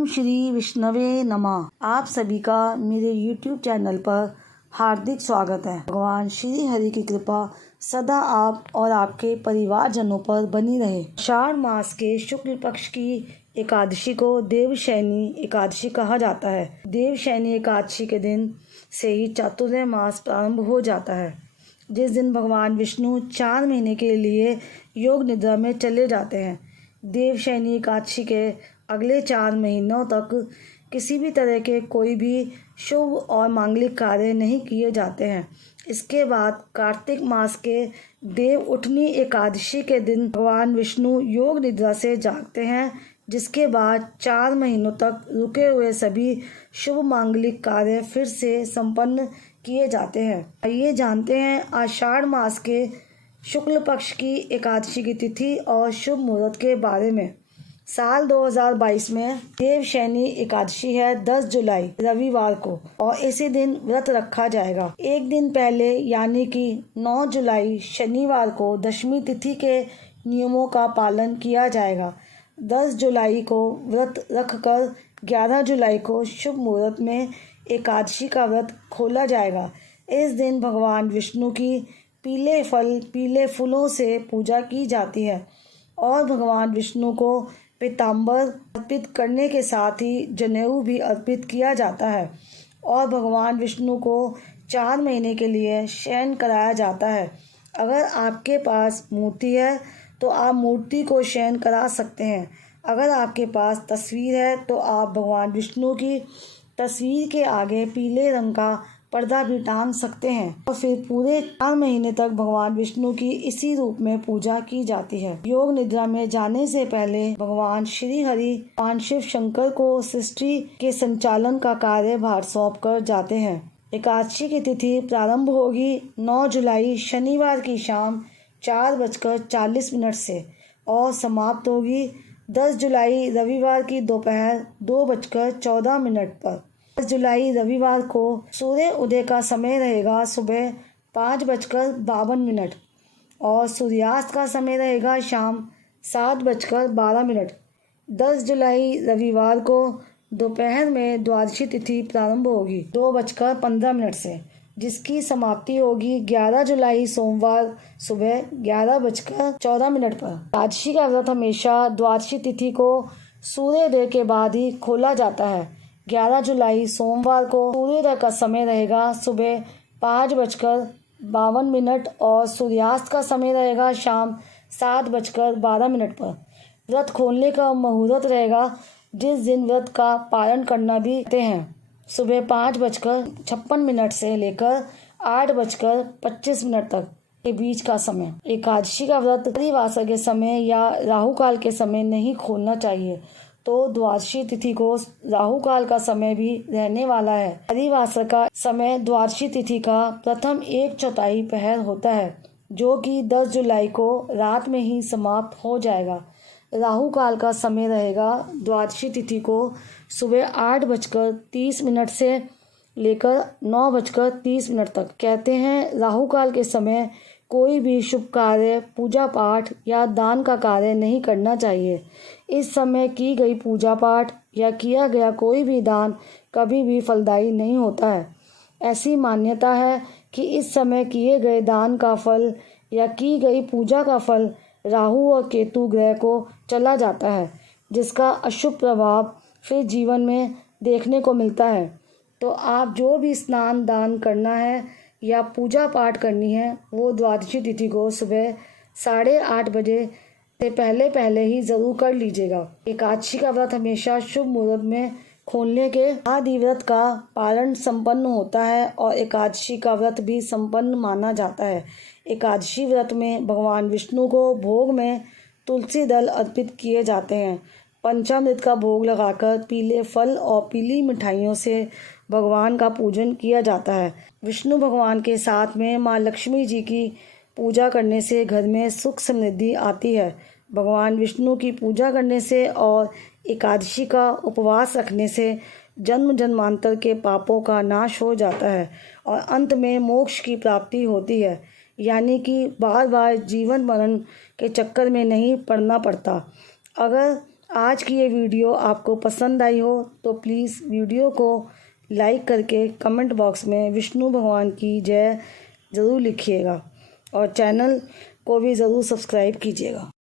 ओम श्री विष्णवे नमः। आप सभी का मेरे YouTube चैनल पर हार्दिक स्वागत है। भगवान श्री हरि की कृपा सदा आप और आपके परिवारजनों पर बनी रहे। आषाढ़ मास के शुक्ल पक्ष की एकादशी को देवशयनी एकादशी कहा जाता है। देवशयनी एकादशी के दिन से ही चातुर्मास मास प्रारंभ हो जाता है, जिस दिन भगवान विष्णु 4 महीने के लिए योग निद्रा में चले जाते हैं। देवशयनी एकादशी के अगले 4 महीनों तक किसी भी तरह के कोई भी शुभ और मांगलिक कार्य नहीं किए जाते हैं। इसके बाद कार्तिक मास के देव उठनी एकादशी के दिन भगवान विष्णु योग निद्रा से जागते हैं, जिसके बाद 4 महीनों तक रुके हुए सभी शुभ मांगलिक कार्य फिर से संपन्न किए जाते हैं। आइए जानते हैं आषाढ़ मास के शुक्ल पक्ष की एकादशी की तिथि और शुभ मुहूर्त के बारे में। साल 2022 में देवशयनी एकादशी है 10 जुलाई रविवार को, और इसी दिन व्रत रखा जाएगा। एक दिन पहले यानी कि 9 जुलाई शनिवार को दशमी तिथि के नियमों का पालन किया जाएगा। 10 जुलाई को व्रत रखकर 11 जुलाई को शुभ मुहूर्त में एकादशी का व्रत खोला जाएगा। इस दिन भगवान विष्णु की पीले फल पीले फूलों से पूजा की जाती है और भगवान विष्णु को पीताम्बर अर्पित करने के साथ ही जनेऊ भी अर्पित किया जाता है और भगवान विष्णु को 4 महीने के लिए शयन कराया जाता है। अगर आपके पास मूर्ति है तो आप मूर्ति को शयन करा सकते हैं। अगर आपके पास तस्वीर है तो आप भगवान विष्णु की तस्वीर के आगे पीले रंग का पर्दा भी टांग सकते हैं और फिर पूरे 4 महीने तक भगवान विष्णु की इसी रूप में पूजा की जाती है। योग निद्रा में जाने से पहले भगवान श्री हरि भगवान शिव शंकर को सृष्टि के संचालन का कार्यभार सौंप कर जाते हैं। एकादशी की तिथि प्रारंभ होगी 9 जुलाई शनिवार की शाम 4:40 से और समाप्त होगी 10 जुलाई रविवार की दोपहर 2:14 पर। 10 जुलाई रविवार को सूर्य उदय का समय रहेगा सुबह 5:52 और सूर्यास्त का समय रहेगा शाम 7:12। 10 जुलाई रविवार को दोपहर में द्वादशी तिथि प्रारंभ होगी 2:15 से, जिसकी समाप्ति होगी 11 जुलाई सोमवार सुबह 11:14 पर। एकादशी का व्रत हमेशा द्वादशी तिथि को सूर्योदय के बाद ही खोला जाता है। 11 जुलाई सोमवार को सूर्योदय का समय रहेगा सुबह 5:52 और सूर्यास्त का समय रहेगा शाम 7:12 पर। व्रत खोलने का मुहूर्त रहेगा जिस दिन व्रत का पालन करना भी कहते हैं, सुबह 5:56 से लेकर 8:25 तक के बीच का समय। एकादशी का व्रत परिवासा के समय या राहु काल के समय नहीं खोलना चाहिए, तो द्वादशी तिथि को राहु काल का समय भी रहने वाला है। परिवासा का समय द्वादशी तिथि का प्रथम 1/4 पहर होता है, जो कि 10 जुलाई को रात में ही समाप्त हो जाएगा। राहु काल का समय रहेगा द्वादशी तिथि को सुबह 8:30 से लेकर 9:30 तक। कहते हैं राहु काल के समय कोई भी शुभ कार्य, पूजा पाठ या दान का कार्य नहीं करना चाहिए। इस समय की गई पूजा पाठ या किया गया कोई भी दान कभी भी फलदायी नहीं होता है। ऐसी मान्यता है कि इस समय किए गए दान का फल या की गई पूजा का फल राहु और केतु ग्रह को चला जाता है, जिसका अशुभ प्रभाव फिर जीवन में देखने को मिलता है। तो आप जो भी स्नान दान करना है या पूजा पाठ करनी है वो द्वादशी तिथि को सुबह 8:30 बजे से पहले ही जरूर कर लीजिएगा। एकादशी का व्रत हमेशा शुभ मुहूर्त में खोलने के आदि व्रत का पालन संपन्न होता है और एकादशी का व्रत भी संपन्न माना जाता है। एकादशी व्रत में भगवान विष्णु को भोग में तुलसी दल अर्पित किए जाते हैं। पंचामृत का भोग लगाकर पीले फल और पीली मिठाइयों से भगवान का पूजन किया जाता है। विष्णु भगवान के साथ में माँ लक्ष्मी जी की पूजा करने से घर में सुख समृद्धि आती है। भगवान विष्णु की पूजा करने से और एकादशी का उपवास रखने से जन्म जन्मांतर के पापों का नाश हो जाता है और अंत में मोक्ष की प्राप्ति होती है, यानी कि बार बार जीवन मरण के चक्कर में नहीं पड़ना पड़ता। अगर आज की ये वीडियो आपको पसंद आई हो तो प्लीज़ वीडियो को लाइक करके कमेंट बॉक्स में विष्णु भगवान की जय ज़रूर लिखिएगा और चैनल को भी ज़रूर सब्सक्राइब कीजिएगा।